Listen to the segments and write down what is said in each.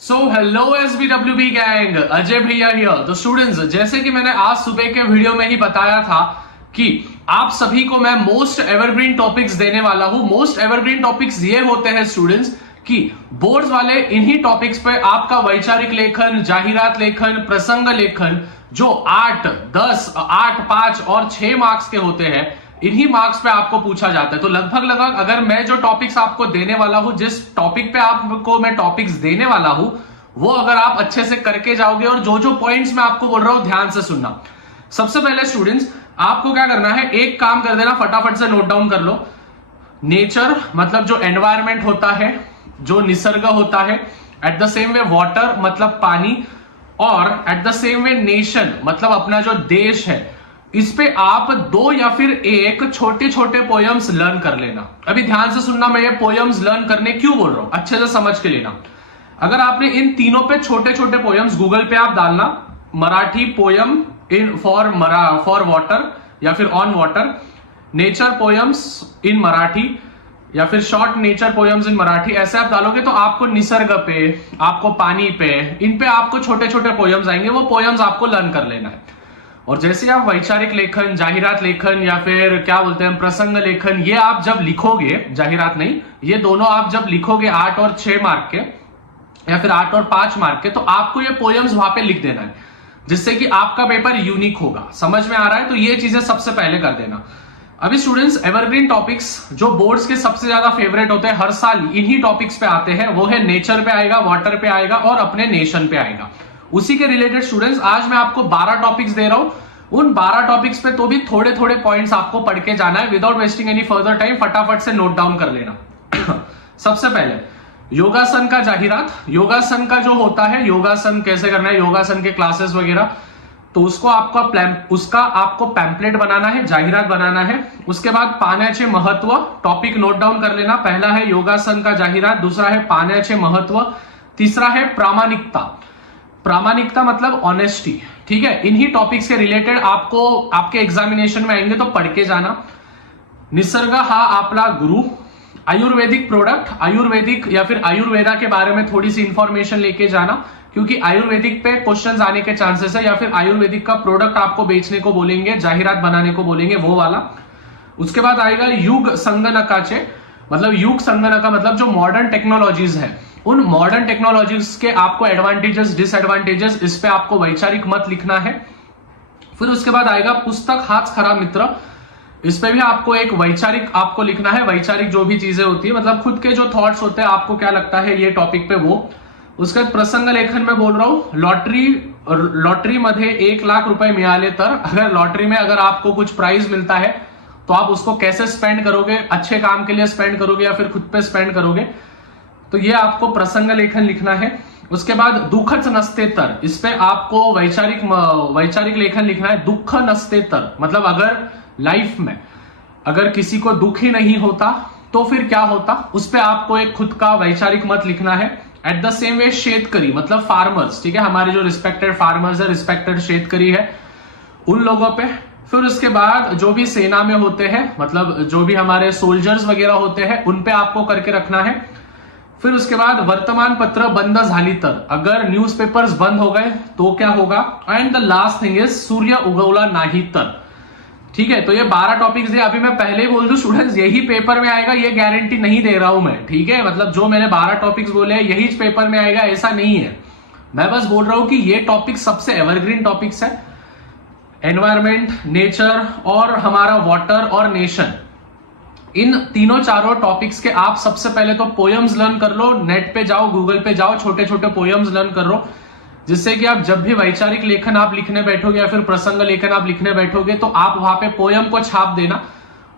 So hello SBWB gang, Ajay भैया here. तो students, जैसे कि मैंने आज सुबह के वीडियो में ही बताया था कि आप सभी को मैं मोस्ट एवरग्रीन टॉपिक्स देने वाला हूं। मोस्ट एवरग्रीन टॉपिक्स ये होते हैं स्टूडेंट्स कि बोर्ड्स वाले इन्हीं टॉपिक्स पे आपका वैचारिक लेखन, जाहिरात लेखन, प्रसंग लेखन जो 8, 10, 8, 5 और 6 मार्क्स के होते हैं, इन्हीं मार्क्स पे आपको पूछा जाता है। तो लगभग अगर मैं जो टॉपिक्स आपको देने वाला हूं, जिस टॉपिक पे आपको मैं टॉपिक्स देने वाला हूं, वो अगर आप अच्छे से करके जाओगे और जो जो पॉइंट्स मैं आपको बोल रहा हूं ध्यान से सुनना। सबसे पहले स्टूडेंट्स, आपको क्या करना है, एक काम कर देना, फटाफट से नोट डाउन कर लो। नेचर मतलब जो एनवायरमेंट होता है, जो निसर्ग होता है। At the same way water मतलब पानी, और at the same way nation मतलब अपना जो देश है। इस पे आप 2 या फिर 1 छोटे छोटे पोयम्स लर्न कर लेना। अभी ध्यान से सुनना, मैं ये पोयम्स लर्न करने क्यों बोल रहा हूं, अच्छे से समझ के लेना। अगर आपने इन तीनों पे छोटे छोटे पोयम्स, गूगल पे आप डालना Marathi poem in for water या फिर ऑन वाटर, नेचर पोयम्स इन मराठी या फिर शॉर्ट नेचर पोयम्स इन मराठी, ऐसे आप डालोगे तो आपको निसर्ग पे, आपको पानी पे, इन पे आपको छोटे छोटे पोयम्स आएंगे। वो पोयम्स आपको लर्न कर लेना है। और जैसे आप वैचारिक लेखन, जाहिरात लेखन या फिर क्या बोलते हैं प्रसंग लेखन, ये आप जब लिखोगे, जाहिरात नहीं, ये दोनों आप जब लिखोगे 8 और 6 मार्क के या फिर 8 और 5 मार्क के, तो आपको ये पोयम्स वहां पे लिख देना है, जिससे कि आपका पेपर यूनिक होगा। समझ में आ रहा है? तो ये चीजें सबसे पहले कर देना। अभी स्टूडेंट्स, एवरग्रीन टॉपिक्स जो बोर्ड्स के सबसे ज्यादा फेवरेट होते हैं, हर साल इन्हीं टॉपिक्स पे आते हैं, वो है नेचर पे आएगा, वाटर पे आएगा और अपने नेशन पे आएगा। उसी के रिलेटेड स्टूडेंट्स आज मैं आपको 12 टॉपिक्स दे रहा हूं। उन 12 टॉपिक्स पे तो भी थोड़े थोड़े पॉइंट्स आपको पढ़ के जाना है without wasting any further time. फटाफट से नोट डाउन कर लेना। सबसे पहले योगासन का जाहिरात। योगासन का जो होता है, योगासन कैसे करना है, योगासन के क्लासेस वगैरह, तो उसका आपको पैम्पलेट बनाना है, जाहिरात बनाना है। उसके बाद पाण्याचे महत्व, टॉपिक नोट डाउन कर लेना। पहला है योगासन का जाहिरात, दूसरा है पाण्याचे महत्व, तीसरा है प्रामाणिकता। प्रामाणिकता मतलब ऑनेस्टी, ठीक है। इन्हीं टॉपिक्स के रिलेटेड आपको आपके एग्जामिनेशन में आएंगे तो पढ़ के जाना। निसर्ग हा आपला गुरु। आयुर्वेदिक प्रोडक्ट, आयुर्वेदिक या फिर आयुर्वेदा के बारे में थोड़ी सी इंफॉर्मेशन लेके जाना, क्योंकि आयुर्वेदिक पे क्वेश्चंस आने के चांसेस है, या फिर आयुर्वेदिक का प्रोडक्ट आपको बेचने को बोलेंगे, जाहिरात बनाने को बोलेंगे, वो वाला। उसके बाद आएगा युग संगणकाचे, मतलब युग संगणका मतलब जो मॉडर्न टेक्नोलॉजीज है, उन मॉडर्न टेक्नोलॉजीज के आपको एडवांटेजेस, डिसएडवांटेजेस, इस पे आपको वैचारिक मत लिखना है। फिर उसके बाद आएगा पुस्तक हाच खरा मित्र। इस पे भी आपको एक वैचारिक आपको लिखना है, वैचारिक जो भी चीजें होती है, मतलब खुद के जो थॉट्स होते हैं, आपको क्या लगता है ये टॉपिक पे, वो। उसके बाद प्रसंग लेखन में बोल रहा हूं, लॉटरी मध्ये 1 लाख रुपए मिळाले तर, अगर लॉटरी में अगर आपको कुछ प्राइज मिलता है तो आप उसको कैसे स्पेंड करोगे, अच्छे काम के लिए स्पेंड करोगे या फिर खुद पे स्पेंड करोगे, तो ये आपको प्रसंग लेखन लिखना है। उसके बाद दुखच नसते तर, इस पे आपको वैचारिक लेखन लिखना है। दुख नसते तर मतलब अगर लाइफ में अगर किसी को दुख ही नहीं होता तो फिर क्या होता, उस पे आपको एक खुद का वैचारिक मत लिखना है। एट द सेम वे शेतकरी मतलब फार्मर्स, ठीक है, हमारे जो रिस्पेक्टेड फार्मर्स है, रिस्पेक्टेड शेतकरी है, उन लोगों पे। फिर उसके बाद जो भी सेना में होते हैं, मतलब जो भी हमारे सोल्जर्स वगैरह होते हैं, उन पे आपको करके रखना है। फिर उसके बाद वर्तमान पत्र बंद झाली तर, अगर न्यूज़पेपर्स बंद हो गए तो क्या होगा। And the last thing is सूर्य उगवला नाही तर, ठीक है। तो ये 12 टॉपिक्स है। अभी मैं पहले ही बोल दूं स्टूडेंट्स, यही पेपर में आएगा, ये गारंटी नहीं दे रहा हूं मैं, ठीक है। मतलब जो मैंने 12 टॉपिक्स बोले हैं यही पेपर में आएगा, ऐसा नहीं है। मैं बस बोल रहा हूं कि ये टॉपिक सबसे एवरग्रीन टॉपिक्स है। एनवायरमेंट, नेचर और हमारा वाटर और नेशन, इन तीनों चारों टॉपिक्स के आप सबसे पहले तो पोयम्स लर्न कर लो। नेट पे जाओ, गूगल पे जाओ, छोटे छोटे पोयम्स लर्न कर लो, जिससे कि आप जब भी वैचारिक लेखन आप लिखने बैठोगे या फिर प्रसंग लेखन आप लिखने बैठोगे तो आप वहां पे पोयम को छाप देना।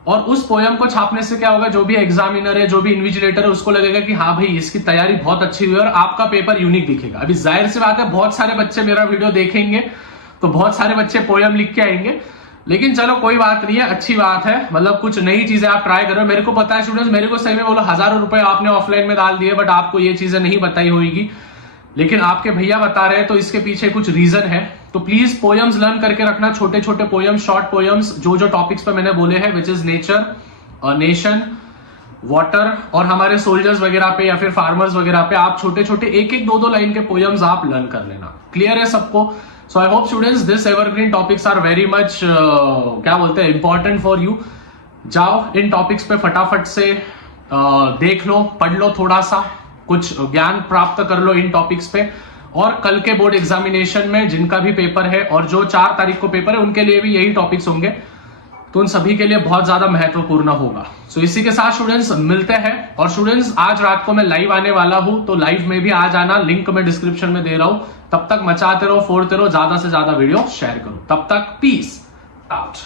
और उस पोयम को छापने से क्या होगा, जो भी एग्जामिनर है, जो भी इन्विजिलेटर है, उसको लगेगा कि हाँ भाई इसकी तैयारी बहुत अच्छी हुई है और आपका पेपर यूनिक दिखेगा। अभी जाहिर सी बात है, बहुत सारे बच्चे मेरा वीडियो देखेंगे तो बहुत सारे बच्चे पोयम लिख के आएंगे, लेकिन चलो कोई बात नहीं है, अच्छी बात है। मतलब कुछ नई चीजें आप ट्राई करो। मेरे को पता है स्टूडेंट्स, मेरे को सही में बोलो हजारों रुपए आपने ऑफलाइन में डाल दिए, बट आपको ये चीजें नहीं बताई होगी, लेकिन आपके भैया बता रहे हैं तो इसके पीछे कुछ रीजन है। तो प्लीज पोयम्स लर्न करके रखना, छोटे छोटे पोयम्स, शॉर्ट पोयम्स, जो जो टॉपिक्स पे मैंने बोले हैं, which is nature, nation, water और हमारे सोल्जर्स वगैरह पे या फिर फार्मर्स वगैरह पे आप छोटे छोटे एक एक दो दो लाइन के पोयम्स आप लर्न कर लेना। क्लियर है सबको? So I hope students this evergreen topics are very much क्या बोलते हैं इंपॉर्टेंट फॉर यू। जाओ इन टॉपिक्स पे फटाफट से देख लो, पढ़ लो, थोड़ा सा कुछ ज्ञान प्राप्त कर लो इन टॉपिक्स पे। और कल के बोर्ड एग्जामिनेशन में जिनका भी पेपर है और जो 4 तारीख को पेपर है उनके लिए भी यही टॉपिक्स होंगे, तो उन सभी के लिए बहुत ज्यादा महत्वपूर्ण होगा। सो इसी के साथ स्टूडेंट्स मिलते हैं। और स्टूडेंट्स आज रात को मैं लाइव आने वाला हूं, तो लाइव में भी आ जाना, लिंक मैं डिस्क्रिप्शन में दे रहा हूं। तब तक मचाते रहो, फोड़ते रहो, ज्यादा से ज्यादा वीडियो शेयर करो। तब तक पीस आउट।